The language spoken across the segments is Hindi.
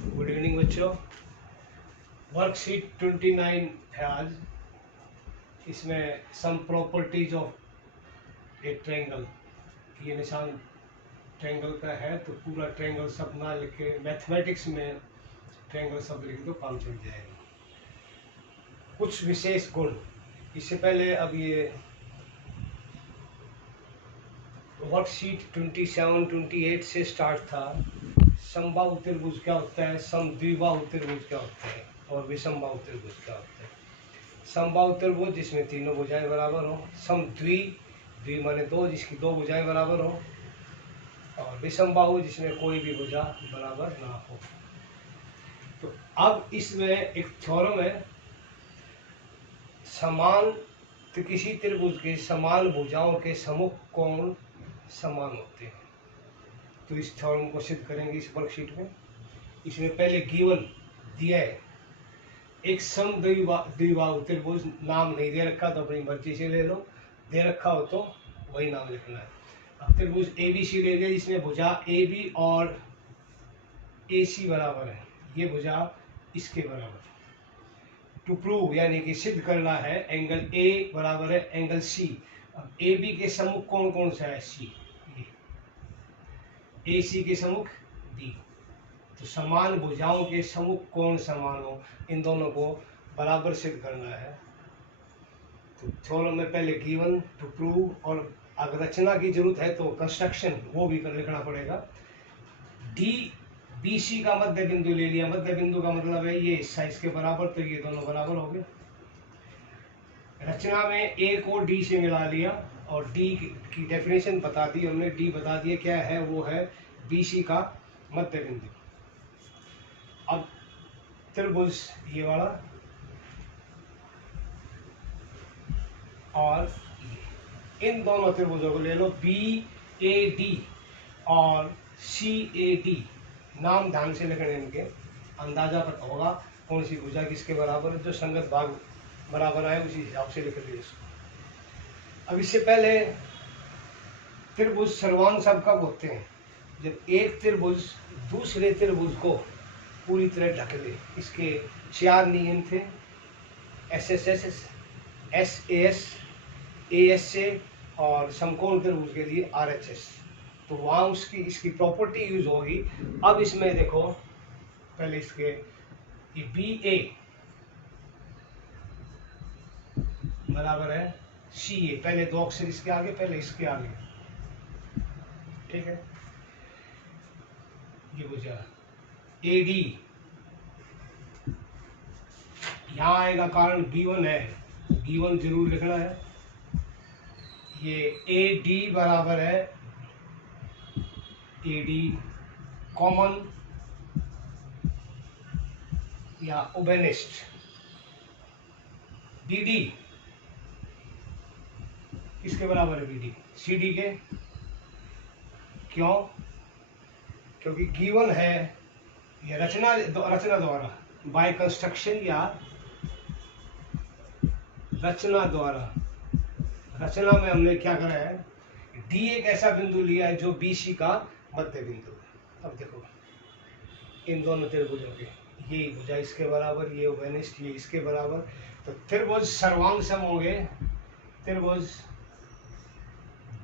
गुड इवनिंग बच्चों। वर्कशीट 29 है आज। इसमें some properties of a triangle, ये निशान ट्रायंगल का है तो पूरा ट्रायंगल सब ना लिख के मैथमेटिक्स में ट्रायंगल सब लिख दो, काम चल जाएगा। कुछ विशेष गुण। इससे पहले अब ये वर्कशीट 27 28 से स्टार्ट था। समबाहु त्रिभुज क्या होता है, समद्विबाहु त्रिभुज क्या होता है और विषमबाहु त्रिभुज क्या होता है। समबाहु त्रिभुज जिसमें तीनों भुजाएं बराबर हो, द्वि माने दो जिसकी दो भुजाएं बराबर हो, और विषमबाहु जिसमें कोई भी भुजा बराबर ना हो। तो अब इसमें एक थ्योरम है, समान तो किसी त्रिभुज के समान भुजाओं के सम्मुख कोण समान होते हैं। तो इस थ्योरम को सिद्ध करेंगे इस वर्कशीट में। इसमें पहले गिवन दिया है एक समद्विबाहु त्रिभुज, नाम नहीं दे रखा तो अपनी मर्जी से ले लो, दे रखा हो तो वही नाम लिखना है। अब त्रिभुज ABC ले लिया जिसमें भुजा AB और AC बराबर है, ये भुजा इसके बराबर। टू प्रूव यानी कि सिद्ध करना है एंगल A बराबर है एंगल C। अब AB के सम्मुख कोण कौन सा है, C। AC के सम्मुख D। तो समान भुजाओं के सम्मुख कोण समान हो, इन दोनों को बराबर सिद्ध करना है। तो थ्योरम में पहले गिवन, टू प्रूव, और अगर रचना की जरूरत है तो कंस्ट्रक्शन वो भी कर लिखना पड़ेगा। BC का मध्य बिंदु ले लिया, मध्य बिंदु का मतलब है ये हिस्सा इसके बराबर, तो ये दोनों बराबर हो गए। रचना में A को D से मिला लिया और D की डेफिनेशन बता दी हमने, D बता दिया क्या है, वो है BC का मध्य बिंदु। अब त्रिभुज ये वाला और इन दोनों त्रिभुजों को ले लो, BAD और CAD। नाम ध्यान से लिखने, इनके अंदाजा पता होगा कौन सी भुजा किसके बराबर है, जो संगत भाग बराबर आए उसी हिसाब से लिख लीजिए इसको। अब इससे पहले त्रिभुज सर्वांग सब कब होते हैं, जब एक त्रिभुज दूसरे त्रिभुज को पूरी तरह ढक ले। इसके 4 नियम थे, SSS, SAS, ASA और समकोण त्रिभुज के लिए RHS। तो वहाँ उसकी इसकी प्रॉपर्टी यूज होगी। अब इसमें देखो पहले इसके ये BA बराबर है CA, पहले दो अक्षर इसके आगे, पहले इसके आगे, ठीक है। ये भुजा AD यहाँ आएगा, कारण गिवन है, गिवन जरूर लिखना है। ये AD बराबर है AD कॉमन या उभयनिष्ठ। BD किसके बराबर है, BD CD के। क्यों, क्योंकि गिवन है ये रचना द्वारा, बाय कंस्ट्रक्शन या रचना द्वारा। रचना में हमने क्या करा है, D एक ऐसा बिंदु लिया है जो BC का मध्य बिंदु है। अब देखो इन दोनों त्रिभुजों के, ये भुजा इसके बराबर, ये उभयनिष्ठ, ये इसके बराबर, तो त्रिभुज सर्वांग सम होंगे। त्रिभुज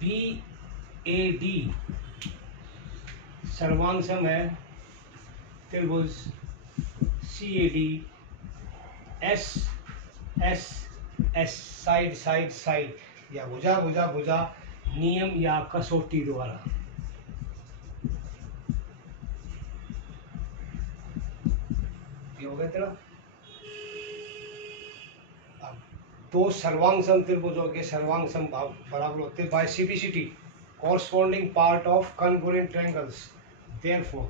BAD सर्वांग सम है त्रिभुज CAD SSS side side side, या भुजा भुजा भुजा नियम या कसौटी द्वारा। ये हो गया तेरा। अब दो सर्वांग सम त्रिभुजों के सर्वांग सम बराबर होते हैं by CPCT, corresponding part of congruent triangles। Therefore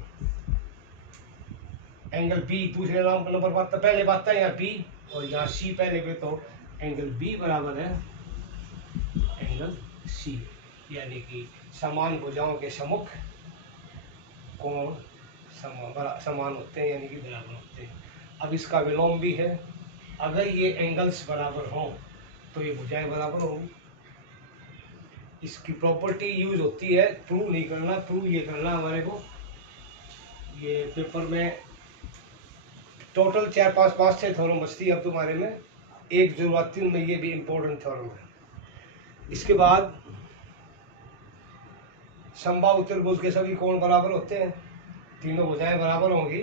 angle B दूसरे नंबर बात, पहले बात है यहाँ B और यहाँ C पहले पे, तो एंगल B बराबर है एंगल C, यानी कि समान भुजाओं के सम्मुख कोण समान होते हैं, यानी कि बराबर होते हैं। अब इसका विलोम भी है, अगर ये एंगल्स बराबर हों तो ये भुजाएं बराबर होंगी। इसकी प्रॉपर्टी यूज होती है, प्रूव नहीं करना, प्रूव ये करना हमारे को, ये पेपर में टोटल 4 5 5 6 थ्योरम बचती है अब तुम्हारे में, एक जो आती है उनमें ये भी इम्पोर्टेंट थ्योरम है। इसके बाद समबाहु त्रिभुज के सभी कोण बराबर होते हैं, तीनों भुजाएं बराबर होंगी।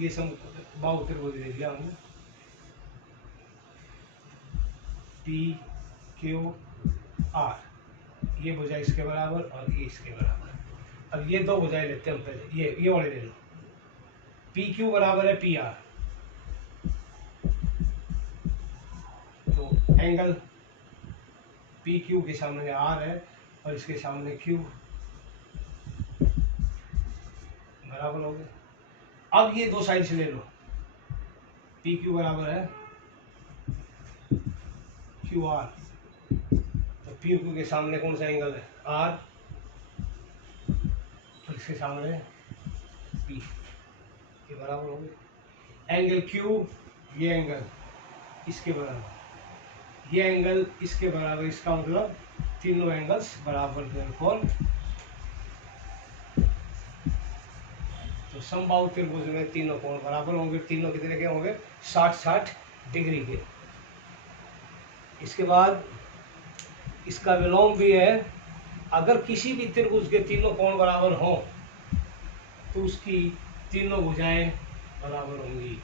ये समबाहु त्रिभुज दे दिया हमने, पी क्यू आर, ये भुजा इसके बराबर और ये इसके बराबर। अब ये दो भुजाएं लेते हैं हम पहले, ये वाले ले लो, पी क्यू बराबर है पी आर, तो एंगल पी क्यू के सामने आर है और इसके सामने क्यू बराबर हो गए। अब ये दो साइड से ले लो, पी क्यू बराबर है क्यू आर, तो पी क्यू के सामने कौन सा एंगल है आर, तो इसके सामने पी, ये बराबर हो गए। एंगल क्यू, ये एंगल इसके बराबर, ये एंगल इसके बराबर, इसका मतलब तीनों एंगल्स बराबर बिल्कुल। तो समबाहु त्रिभुज में तीनों कोण बराबर होंगे, तीनों कितने के होंगे 60-60 डिग्री के। इसके बाद इसका विलोम भी है, अगर किसी भी त्रिभुज के तीनों कोण बराबर हों तो उसकी तीनों भुजाएं बराबर होंगी।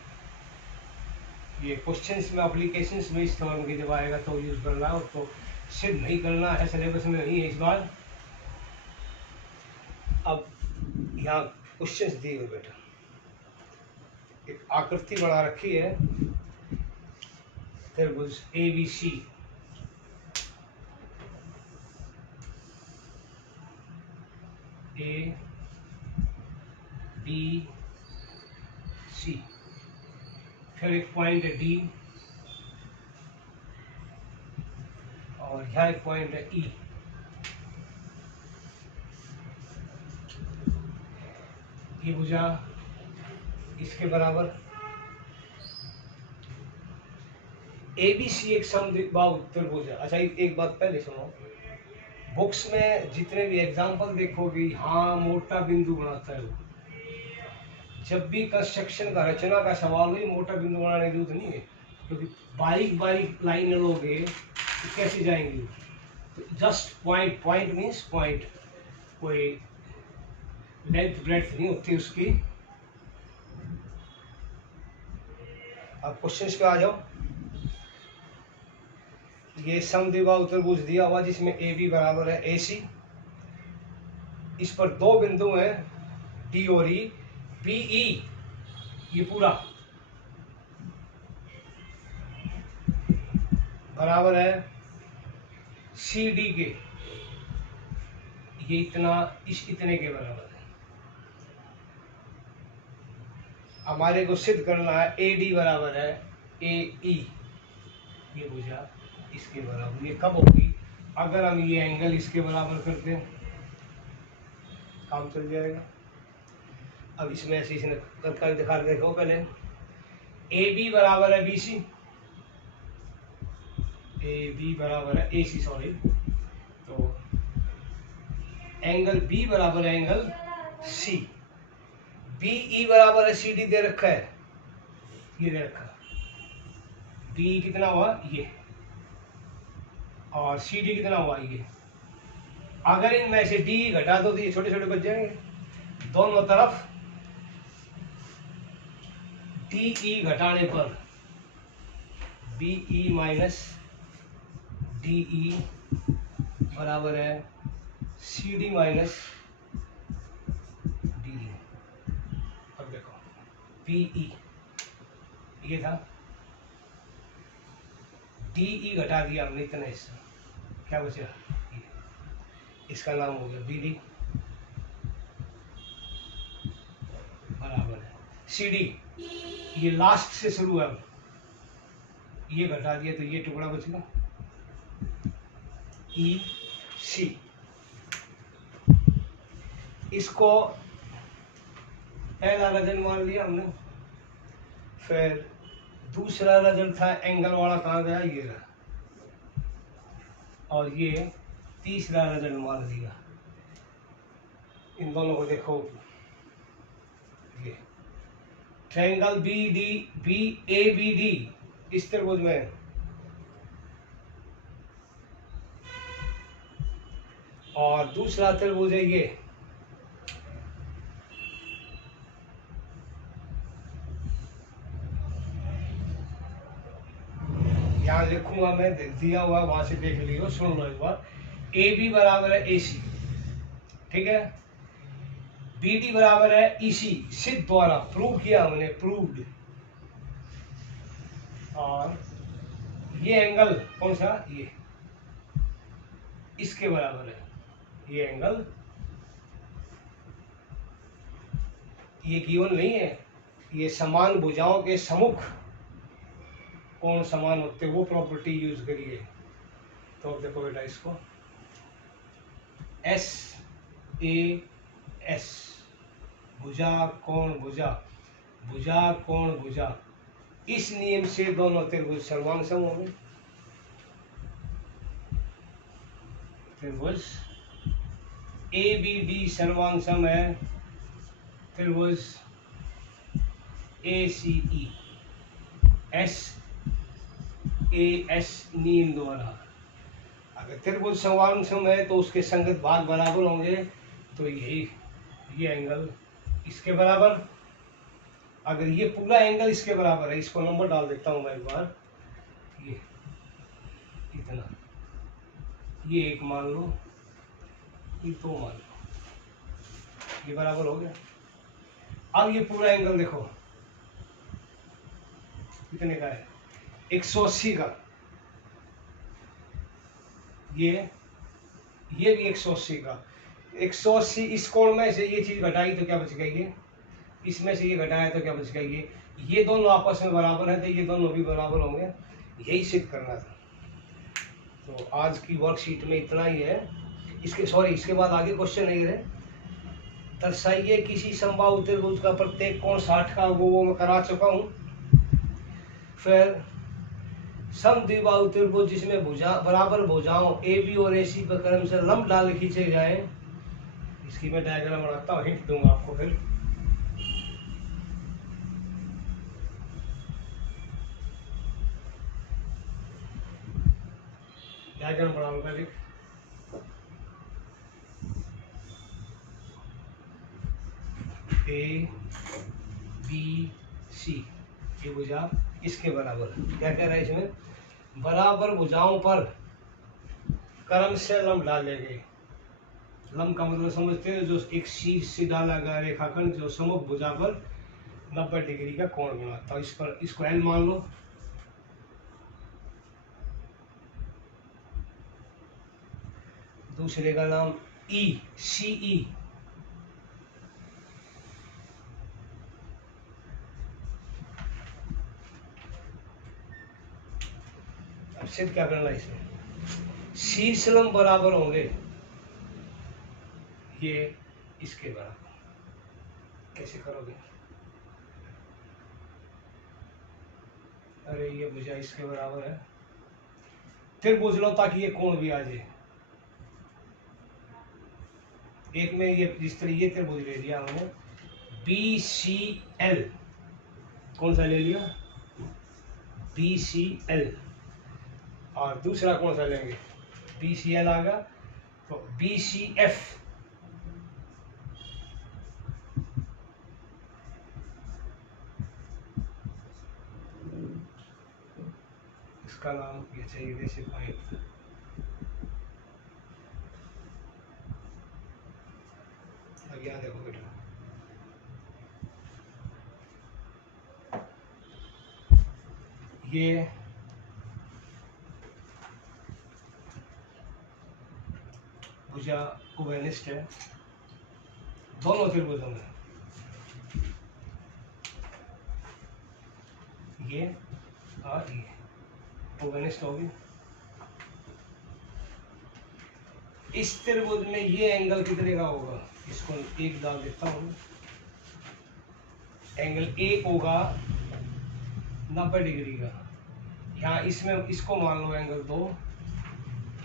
ये क्वेश्चंस में, एप्लीकेशंस में इस थ्योरम की जब आएगा तो यूज करना है, तो सिर्फ नहीं करना है, सिलेबस में नहीं है इस बार। अब यहाँ क्वेश्चंस दिए हुए बेटा, एक आकृति बना रखी है त्रिभुज ABC, A B C, फिर एक पॉइंट है D और यहाँ एक पॉइंट है E। ये भुजा इसके बराबर, ABC एक समबाहु त्रिभुज है। अच्छा एक बात पहले सुनो, बुक्स में जितने भी एग्जाम्पल देखोगे यहाँ मोटा बिंदु बनाता है वो, जब भी कंस्ट्रक्शन का, रचना का सवाल हो, मोटा बिंदु बनाने की जरूरत नहीं है, क्योंकि बारीक बारीक लाइन लोगे तो कैसे जाएंगे। तो just point, point means point, कोई लेंथ ब्रेड्थ नहीं होती उसकी। अब क्वेश्चन पे आ जाओ। ये समद्विबाहु त्रिभुज दिया हुआ जिसमें AB बराबर है AC, इस पर दो बिंदु हैं D और E, PE ये पूरा बराबर है CD के, ये इतना इस इतने के बराबर है। हमारे को सिद्ध करना है AD बराबर है AE, ये भुजा इसके बराबर। ये कब होगी, अगर हम ये एंगल इसके बराबर करते हैं, काम चल जाएगा। अब इसमें ऐसे इसने करके दिखा देखो, पहले AB बराबर है BC, AB बराबर है AC सॉरी, तो एंगल B बराबर है एंगल C, BE बराबर है CD दे रखा है, ये दे रखा, B कितना हुआ ये, और CD कितना हुआ ये। अगर इनमें से D घटा दो तो ये छोटे छोटे बच जाएंगे, दोनों तरफ DE घटाने पर BE माइनस DE बराबर है CD माइनस DE। अब देखो PE ये था, DE घटा दिया हमने इतना हिस्सा, क्या बचा, इसका नाम हो गया BD बराबर है CD, ये लास्ट से शुरू है, ये घटा दिया तो ये टुकड़ा बचेगा EC। इसको पहला रजन मान लिया हमने, फिर दूसरा रजन था एंगल वाला, कहाँ गया, ये रहा, और ये तीसरा नजर मार दिया। इन दोनों को देखो, ये triangle B A B D इस त्रिभुज में, और दूसरा त्रिभुज है ये, यहाँ लिखूंगा मैं, दिया हुआ वहां से देख लियो, सुन लो एक बार। ए बी बराबर है ए सी, ठीक है। बी डी बराबर है ई सी, सिद्ध द्वारा प्रूव किया हमने, प्रूव्ड। और ये एंगल कौन सा, ये इसके बराबर है, ये एंगल, ये गिवन नहीं है, ये समान भुजाओं के सम्मुख कोण समान होते, वो प्रॉपर्टी यूज करिए। तो अब देखो बेटा इसको, एस ए एस, भुजा कोण भुजा, भुजा कोण भुजा, इस नियम से दोनों त्रिभुज सर्वांग सम होंगे। त्रिभुज ए बी डी सर्वांग सम है त्रिभुज ए सी ई एस ए एस नियम द्वारा। अगर त्रिभुज सर्वांग सम है तो उसके संगत भाग बराबर होंगे, तो ये एंगल इसके बराबर। अगर ये पूरा एंगल इसके बराबर है, इसको नंबर डाल देता हूं मैं एक बार, ये इतना, ये एक मान लो, ये दो मान लो, ये बराबर हो गया। अब ये पूरा एंगल देखो कितने का है, 180 का। ये भी 180 का। 180 इस कोण में से ये चीज घटाई तो क्या बच गई, ये इसमें से ये घटाया तो क्या बच गई, ये दोनों आपस में बराबर है, तो ये दोनों भी बराबर होंगे, यही सिद्ध करना था। तो आज की वर्कशीट में इतना ही है। इसके बाद आगे क्वेश्चन नहीं रहे, दर्शाइए किसी समबाहु त्रिभुज का प्रत्येक कोण 60 का, वो मैं करा चुका हूँ। फिर समद्विबाहु त्रिभुज जिसमें भुजा बराबर भुजाओं ए बी और ए सी पर क्रम से लंब डाल खींचे जाए, इसकी मैं डायग्राम बनाता हूँ, हिंट दूंगा आपको। फिर डायग्राम बनाऊंगा, लिख ए बी सी, ये भुजा इसके बराबर। क्या कह रहा है इसमें, बराबर भुजाओं पर क्रम से लंब डाले गए। लंब का मतलब समझते हो, जो एक शीर्ष से डाला गया रेखाखंड जो सम्मुख भुजा पर 90 डिग्री का कोण बनाता है। इस पर इसको एल मान लो, दूसरे का नाम ई सी ई, अब सिद्ध क्या करना है इसमें, शीर्ष लंब बराबर होंगे ये इसके बराबर। कैसे करोगे, अरे ये भुजा इसके बराबर है, त्रिभुज लो ताकि ये कोण भी आ जाए। एक में ये जिस तरह ये त्रिभुज ले लिया हमने, बी सी एल, कौन सा ले लिया, बी सी एल, और दूसरा कौन सा लेंगे, बी सी एल आ गया, तो बी सी एफ, इसका नाम ये चाहिए जैसे पॉइंट। अब यहाँ देखो बेटा, ये भुजा कोवेनिस्ट है दोनों त्रिभुजों में, ये और ये कोवेनिस्ट होगी। इस त्रिभुज में ये एंगल कितने का होगा, इसको एक डाल देता हूँ, एंगल एक होगा 90 डिग्री का। यहाँ इसमें इसको मान लो एंगल 2,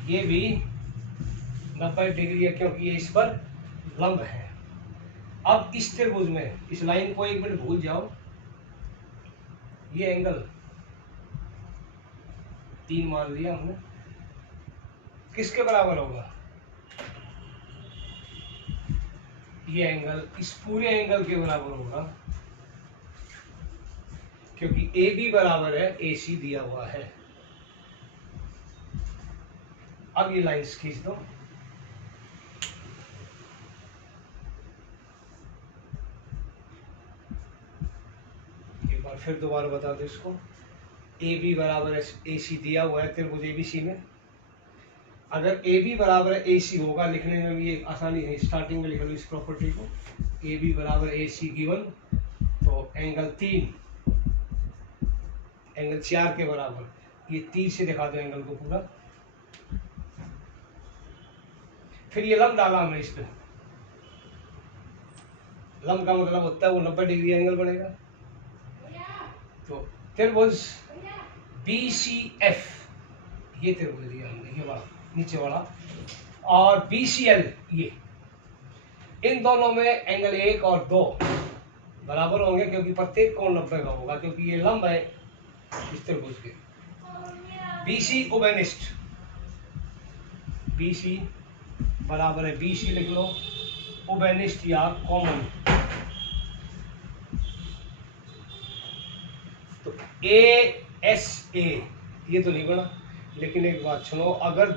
ये भी 90 डिग्री है क्योंकि ये इस पर लंब है। अब इस त्रिभुज में इस लाइन को एक मिनट भूल जाओ, ये एंगल 3 मान लिया हमने, किसके बराबर होगा? ये एंगल इस पूरे एंगल के बराबर होगा क्योंकि ए बी बराबर है ए सी दिया हुआ है। अब ये लाइंस खींच दो, एक बार फिर दोबारा बता दो इसको। ए बी बराबर है ए सी दिया हुआ है त्रिभुज एबीसी में। अगर ए बी बराबर है ए सी होगा, लिखने में भी ये आसानी है, स्टार्टिंग में लिख लो इस प्रॉपर्टी को, ए बी बराबर ए सी गिवन, तो एंगल 3 एंगल 4 के बराबर, ये 3 से दिखा दो एंगल को पूरा। फिर ये लंब डाला हमने इस पे, लंब का मतलब होता है वो 90 डिग्री एंगल बनेगा। तो त्रिभुज BCF, ये त्रिभुज दिया हमने, ये वाला नीचे वाला, और BCL, ये इन दोनों में एंगल 1 और 2 बराबर होंगे क्योंकि प्रत्येक कोण 90 का होगा क्योंकि ये लंब है इस त्रिभुज के। BC उभयनिष्ठ, BC बराबर है BC लिख लो, उभयनिष्ठ या कॉमन। तो ASA ये तो नहीं बना, लेकिन एक बात सुनो, अगर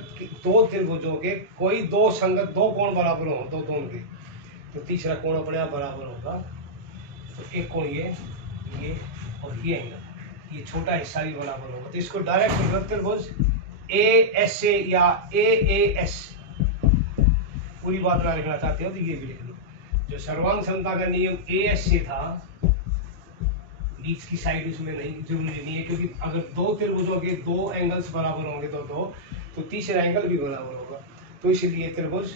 दो त्रिभुजों के कोई दो संगत दो कोण बराबर हो, दो कोण के, तो तीसरा कोण अपने आप बराबर होगा। तो एक कोण ये और ये एंगल, ये छोटा हिस्सा भी बराबर होगा। तो इसको डायरेक्ट मतलब त्रिभुज ASA या AAS, पूरी बात ना लिखना चाहते हो तो ये भी लिख लो। जो सर्वांग समता का नियम ASA था, बीच की साइड उसमें नहीं जरूरी नहीं है क्योंकि अगर दो त्रिभुजों के दो एंगल्स बराबर होंगे तो तीसरा एंगल भी बराबर होगा। तो इसलिए त्रिभुज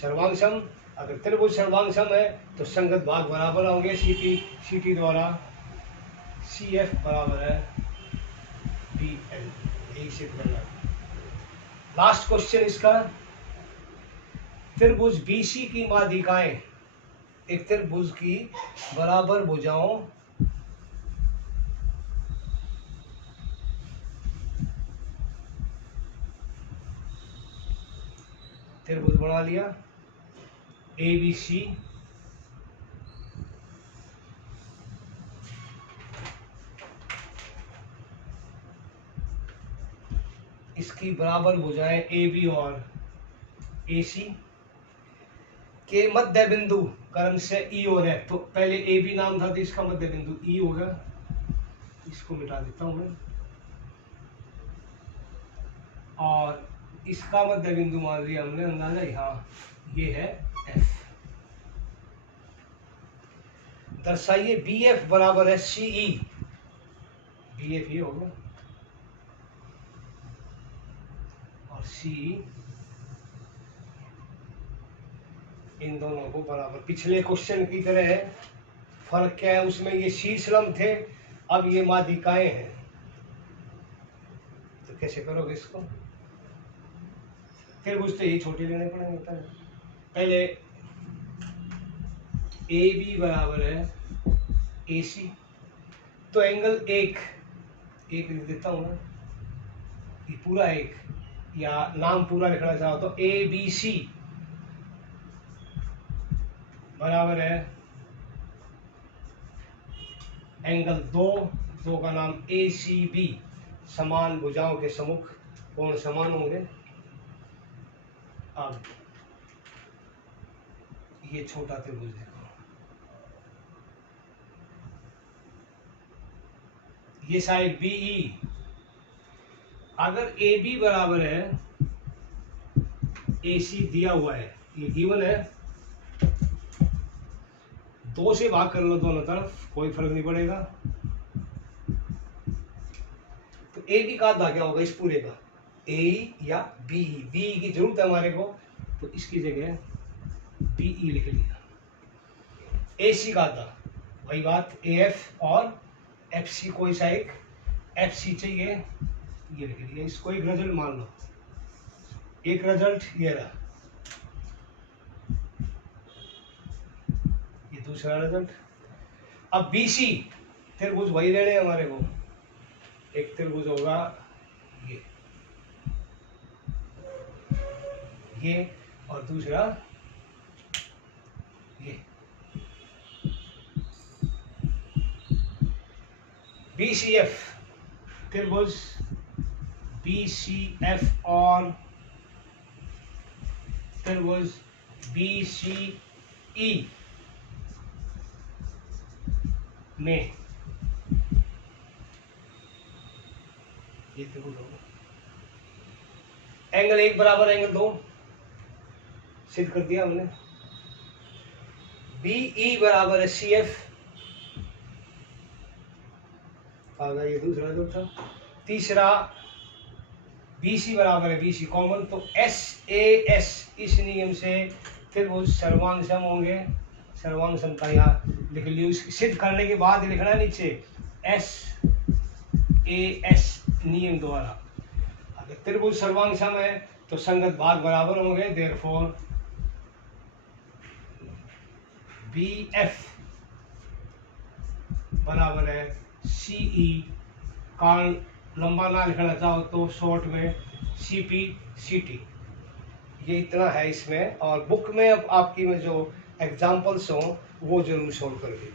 सर्वांग सम, अगर त्रिभुज सर्वांग सम है तो संगत भाग बराबर होंगे। CT द्वारा CF बराबर है BL, यही सिद्ध करना। लास्ट क्वेश्चन इसका, त्रिभुज BC की माध्यिकाएं एक त्रिभुज की बराबर भुजाओं त्रिभुज बना लिया ABC, इसकी बराबर भुजाएं AB और AC के मध्य बिंदु क्रम से E और F। तो पहले AB नाम था तो इसका मध्य बिंदु E होगा, इसको मिटा देता हूं मैं, और इसका मध्य बिंदु मान लिया हमने अंदाजा, यहाँ ये है F। दर्शाइए BF बराबर है CE, BF ये होगा और CE इन दोनों को बराबर। पिछले क्वेश्चन की तरह है, फर्क क्या है उसमें, ये शीर्ष लंब थे, अब ये माध्यिकाएं हैं। तो कैसे करोगे इसको? फिर बुझते ही छोटे लेने पड़ेंगे। पहले AB बराबर है AC, तो एंगल एक लिख देता हूं ना, ये पूरा एक, या नाम पूरा लिखना चाहो तो ABC बराबर है एंगल 2 का नाम ACB। समान भुजाओं के सम्मुख कोण समान होंगे। अब ये छोटा त्रिभुज देखो, ये साइड BE, अगर AB बराबर है AC दिया हुआ है, ये गिवन है, 2 से भाग कर लो दोनों तरफ, कोई फर्क नहीं पड़ेगा। तो AB का आधा क्या होगा इस पूरे का, AE या BE, BE की जरूरत है हमारे को, तो इसकी जगह BE लिख लिया। AC का आधा वही बात, AF और FC, कोई सा एक FC चाहिए, ये लिख लिया। इसको एक रिजल्ट मान लो, एक रिजल्ट ये रहा, ये दूसरा रिजल्ट। अब BC त्रिभुज वही रहने हमारे को, एक त्रिभुज होगा ये और दूसरा ये। BCF त्रिभुज BCF और त्रिभुज BCE में ये त्रिभुज होगा, एंगल 1 बराबर एंगल 2 सिद्ध कर दिया हमने। BE बराबर है CF आ गया, ये दूसरा जो था। तीसरा BC बराबर है BC कॉमन, तो SAS इस नियम से त्रिभुज सर्वांग सम होंगे। सर्वांग समता यहाँ लिख लियो, सिद्ध करने के बाद लिखना है नीचे SAS नियम द्वारा। अगर त्रिभुज सर्वांग सम है तो संगत भाग बराबर होंगे, देयरफॉर BF बराबर है CE, कारण लंबा ना लिखना चाहो तो शॉर्ट में CP CT। ये इतना है इसमें, और बुक में अब आपकी में जो एग्जाम्पल्स हों वो जरूर सोल्व कर दीजिए।